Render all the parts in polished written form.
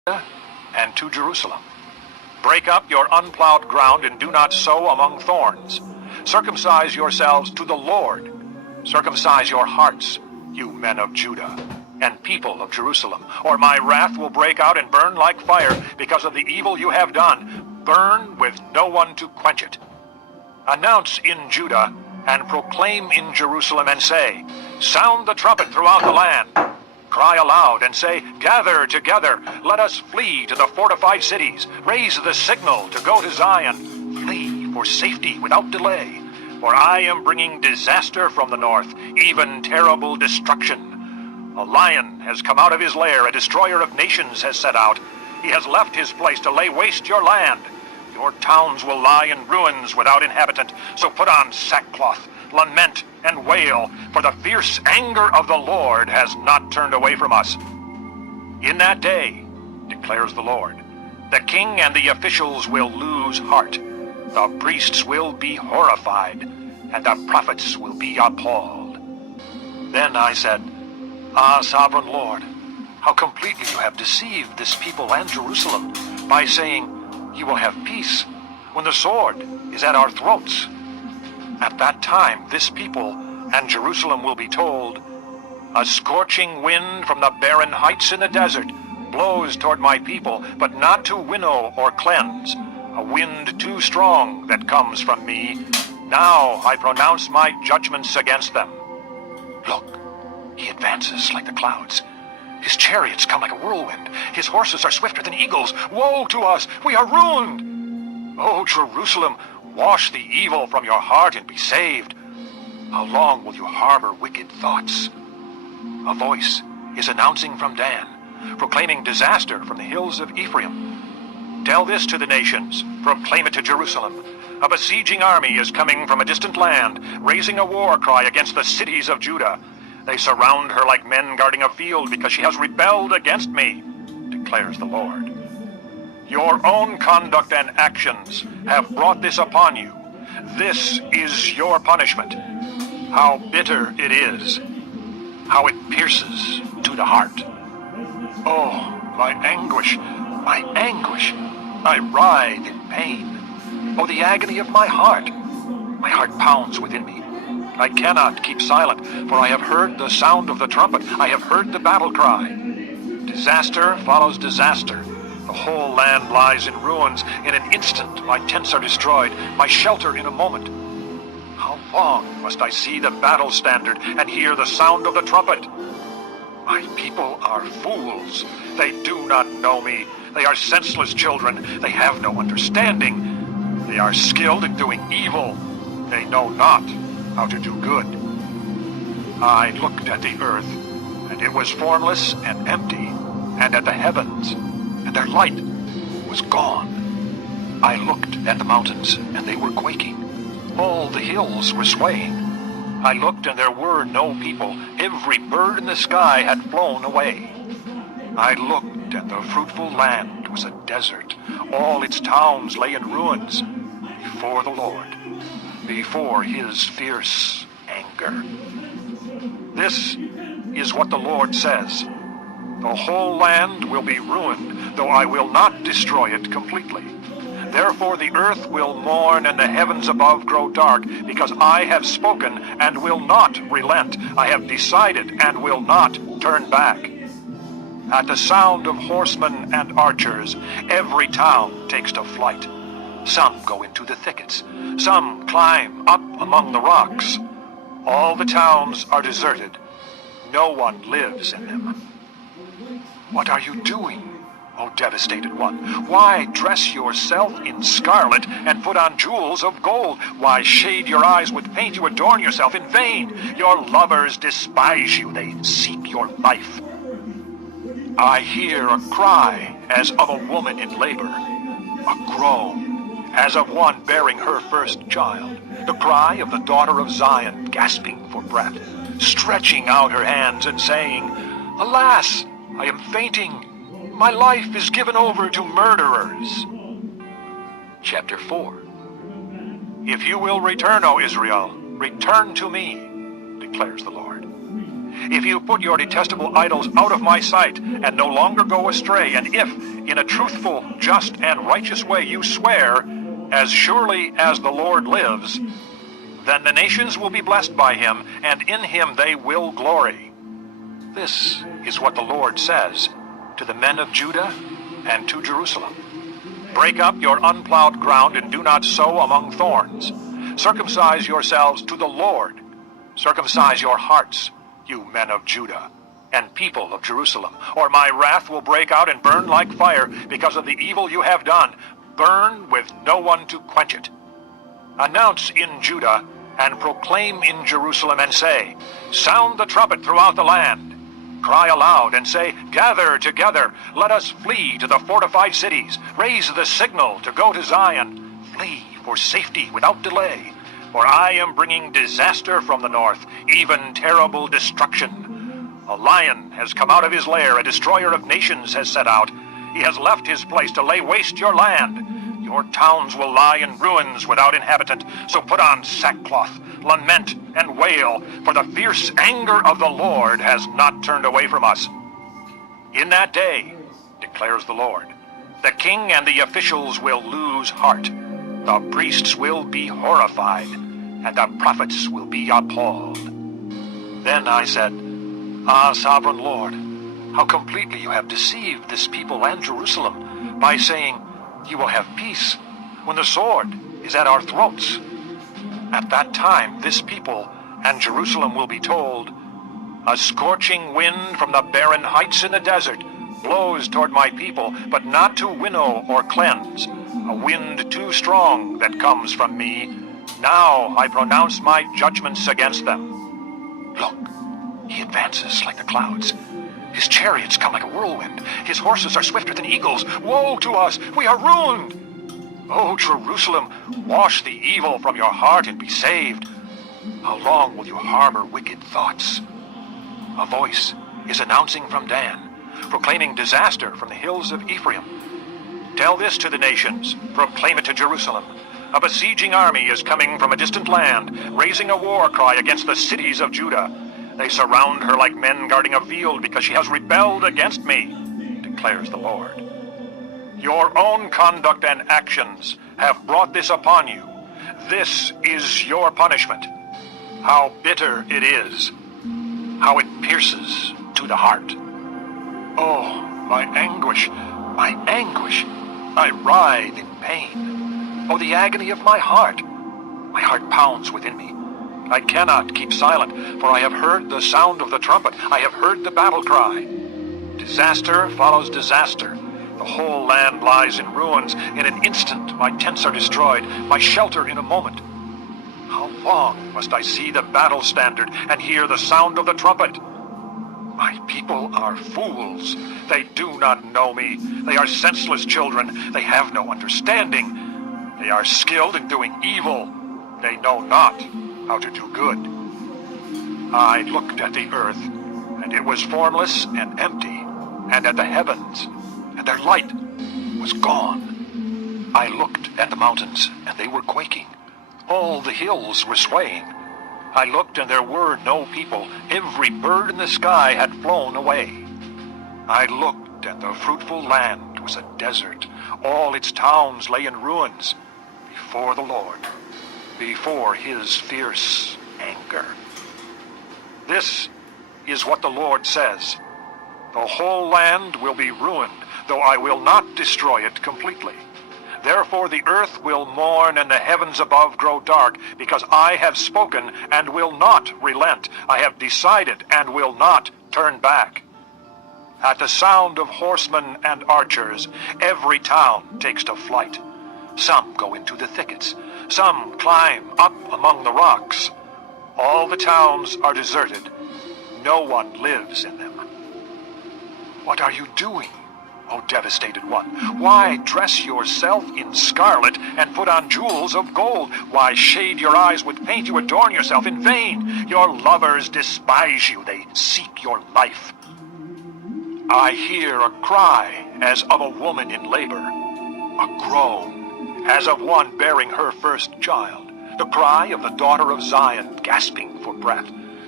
and to Jerusalem. Break up your unplowed ground and do not sow among thorns. Circumcise yourselves to the Lord. Circumcise your hearts, you men of Judah and people of Jerusalem, or my wrath will break out and burn like fire because of the evil you have done. Burn with no one to quench it. Announce in Judah and proclaim in Jerusalem and say, sound the trumpet throughout the land. Cry aloud and say, gather together, let us flee to the fortified cities. Raise the signal to go to Zion. Flee for safety without delay. For I am bringing disaster from the north, even terrible destruction. A lion has come out of his lair, a destroyer of nations has set out. He has left his place to lay waste your land. Your towns will lie in ruins without inhabitant, so put on sackcloth, lament, and wail, for the fierce anger of the Lord has not turned away from us. In that day, declares the Lord, the king and the officials will lose heart. The priests will be horrified, and the prophets will be appalled. Then I said, ah, sovereign Lord, how completely you have deceived this people and Jerusalem by saying, you will have peace when the sword is at our throats. At that time, this people and Jerusalem will be told, a scorching wind from the barren heights in the desert blows toward my people, but not to winnow or cleanse. A wind too strong that comes from me. Now I pronounce my judgments against them. Look, he advances like the clouds. His chariots come like a whirlwind. His horses are swifter than eagles. Woe to us! We are ruined! O Jerusalem, wash the evil from your heart and be saved. How long will you harbor wicked thoughts? A voice is announcing from Dan, proclaiming disaster from the hills of Ephraim. Tell this to the nations, proclaim it to Jerusalem. A besieging army is coming from a distant land, raising a war cry against the cities of Judah. They surround her like men guarding a field because she has rebelled against me, declares the Lord. Your own conduct and actions have brought this upon you. This is your punishment. How bitter it is. How it pierces to the heart. Oh, my anguish, my anguish. I writhe in pain. Oh, the agony of my heart. My heart pounds within me. I cannot keep silent, for I have heard the sound of the trumpet. I have heard the battle cry. Disaster follows disaster. The whole land lies in ruins. In an instant, my tents are destroyed, my shelter in a moment. How long must I see the battle standard and hear the sound of the trumpet? My people are fools. They do not know me. They are senseless children. They have no understanding. They are skilled in doing evil. They know not how to do good. I looked at the earth, and it was formless and empty, and at the heavens, and their light was gone. I looked at the mountains, and they were quaking. All the hills were swaying. I looked, and there were no people. Every bird in the sky had flown away. I looked, and the fruitful land was a desert. All its towns lay in ruins before the Lord, before his fierce anger. This is what the Lord says. The whole land will be ruined, though I will not destroy it completely. Therefore the earth will mourn and the heavens above grow dark, because I have spoken and will not relent. I have decided and will not turn back. At the sound of horsemen and archers, every town takes to flight. Some go into the thickets. Some climb up among the rocks. All the towns are deserted. No one lives in them. What are you doing, O devastated one? Why dress yourself in scarlet and put on jewels of gold? Why shade your eyes with paint? You adorn yourself in vain. Your lovers despise you. They seek your life. I hear a cry as of a woman in labor, a groan as of one bearing her first child, the cry of the daughter of Zion gasping for breath, stretching out her hands and saying, alas, I am fainting. My life is given over to murderers. Chapter 4. If you will return, O Israel, return to me, declares the Lord. if you put your detestable idols out of my sight and no longer go astray, and if, in a truthful, just, and righteous way you swear, as surely as the Lord lives, then the nations will be blessed by him, and in him they will glory. This is what the Lord says to the men of Judah and to Jerusalem. Break up your unplowed ground and do not sow among thorns. Circumcise yourselves to the Lord. Circumcise your hearts, you men of Judah and people of Jerusalem, or my wrath will break out and burn like fire because of the evil you have done. Burn with no one to quench it. Announce in Judah and proclaim in Jerusalem and say, sound the trumpet throughout the land. Cry aloud and say, gather together, let us flee to the fortified cities. Raise the signal to go to Zion. Flee for safety without delay. For I am bringing disaster from the north, even terrible destruction. A lion has come out of his lair, a destroyer of nations has set out. He has left his place to lay waste your land. Your towns will lie in ruins without inhabitant. So put on sackcloth, lament, and wail, for the fierce anger of the Lord has not turned away from us. In that day, declares the Lord, the king and the officials will lose heart. The priests will be horrified, and the prophets will be appalled. Then I said, ah, sovereign Lord, how completely you have deceived this people and Jerusalem by saying, you will have peace when the sword is at our throats. At that time, this people and Jerusalem will be told, a scorching wind from the barren heights in the desert blows toward my people, but not to winnow or cleanse. A wind too strong that comes from me. Now I pronounce my judgments against them. Look, he advances like the clouds. His chariots come like a whirlwind. His horses are swifter than eagles. Woe to us! We are ruined! O Jerusalem, wash the evil from your heart and be saved. How long will you harbor wicked thoughts? A voice is announcing from Dan, proclaiming disaster from the hills of Ephraim. Tell this to the nations, proclaim it to Jerusalem. A besieging army is coming from a distant land, raising a war cry against the cities of Judah. They surround her like men guarding a field because she has rebelled against me, declares the Lord. Your own conduct and actions have brought this upon you. This is your punishment. How bitter it is. How it pierces to the heart. Oh, my anguish, my anguish. I writhe in pain. Oh, the agony of my heart. My heart pounds within me. I cannot keep silent, for I have heard the sound of the trumpet. I have heard the battle cry. Disaster follows disaster. The whole land lies in ruins. In an instant, my tents are destroyed, my shelter in a moment. How long must I see the battle standard and hear the sound of the trumpet? My people are fools. They do not know me. They are senseless children. They have no understanding. They are skilled in doing evil. They know not how to do good. I looked at the earth, and it was formless and empty, and at the heavens, and their light was gone. I looked at the mountains, and they were quaking. All the hills were swaying. I looked, and there were no people. Every bird in the sky had flown away. I looked, and the fruitful land was a desert. All its towns lay in ruins before the Lord, before his fierce anger. This is what the Lord says. The whole land will be ruined, though I will not destroy it completely. Therefore the earth will mourn and the heavens above grow dark, because I have spoken and will not relent. I have decided and will not turn back. At the sound of horsemen and archers, every town takes to flight. Some go into the thickets. Some climb up among the rocks. All the towns are deserted. No one lives in them. What are you doing, O devastated one? Why dress yourself in scarlet and put on jewels of gold? Why shade your eyes with paint? You adorn yourself in vain. Your lovers despise you. They seek your life. I hear a cry as of a woman in labor, a groan as of one bearing her first child, the cry of the daughter of Zion gasping for breath.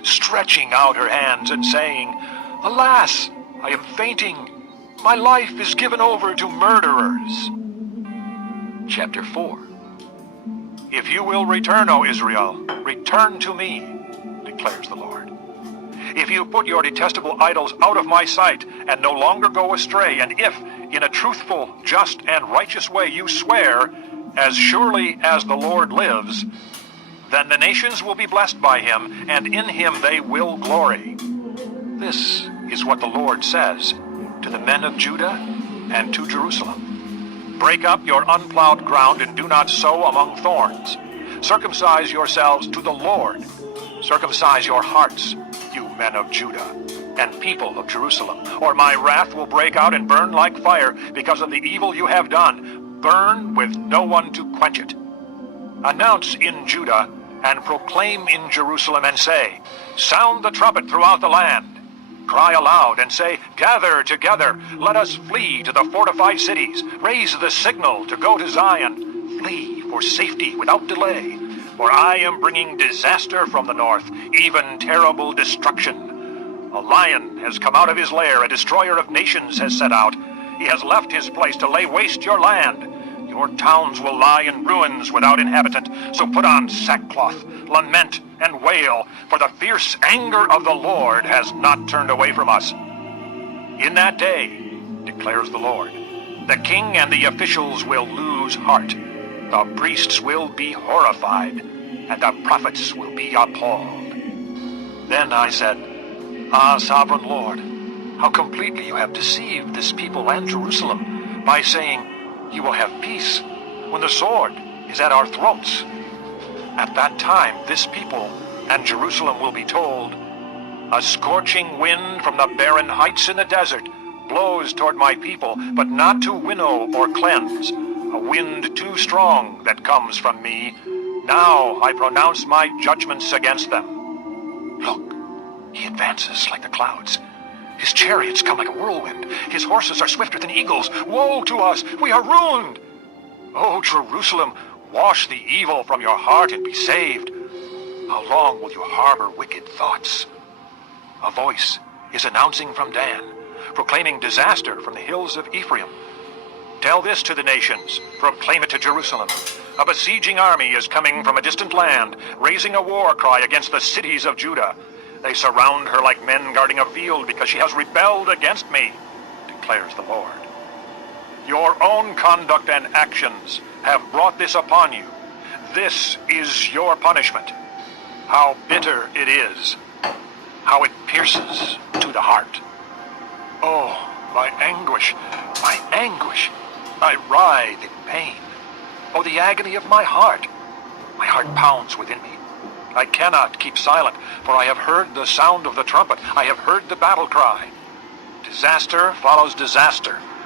stretching out her hands and saying, "Alas, I am fainting. My life is given over to murderers." Chapter 4. If you will return, O Israel, return to me, declares the Lord. If you put your detestable idols out of my sight and no longer go astray, and if, in a truthful, just, and righteous way you swear, "As surely as the Lord lives," then the nations will be blessed by him, and in him they will glory. This is what the Lord says to the men of Judah and to Jerusalem. Break up your unplowed ground and do not sow among thorns. Circumcise yourselves to the Lord. Circumcise your hearts, you men of Judah and people of Jerusalem, or my wrath will break out and burn like fire because of the evil you have done. Burn with no one to quench it. Announce in Judah and proclaim in Jerusalem and say, "Sound the trumpet throughout the land. Cry aloud and say, 'Gather together, let us flee to the fortified cities. Raise the signal to go to Zion. Flee for safety without delay. For I am bringing disaster from the north, even terrible destruction. A lion has come out of his lair, a destroyer of nations has set out. He has left his place to lay waste your land. Your towns will lie in ruins without inhabitant. So put on sackcloth, lament, and wail, for the fierce anger of the Lord has not turned away from us. In that day, declares the Lord, the king and the officials will lose heart. The priests will be horrified, and the prophets will be appalled." Then I said, "Ah, sovereign Lord, how completely you have deceived this people and Jerusalem by saying, 'You will have peace,' when the sword is at our throats. At that time, this people and Jerusalem will be told, 'A scorching wind from the barren heights in the desert blows toward my people, but not to winnow or cleanse. A wind too strong that comes from me. Now I pronounce my judgments against them.' Look, he advances like the clouds. His chariots come like a whirlwind. His horses are swifter than eagles. Woe to us! We are ruined! O Jerusalem, wash the evil from your heart and be saved. How long will you harbor wicked thoughts?" A voice is announcing from Dan, proclaiming disaster from the hills of Ephraim. "Tell this to the nations, proclaim it to Jerusalem. A besieging army is coming from a distant land, raising a war cry against the cities of Judah. They surround her like men guarding a field because she has rebelled against me, declares the Lord. Your own conduct and actions have brought this upon you. This is your punishment. How bitter it is, how it pierces to the heart. Oh, my anguish, my anguish. I writhe in pain. Oh, the agony of my heart. My heart pounds within me. I cannot keep silent, for I have heard the sound of the trumpet. I have heard the battle cry. Disaster follows disaster.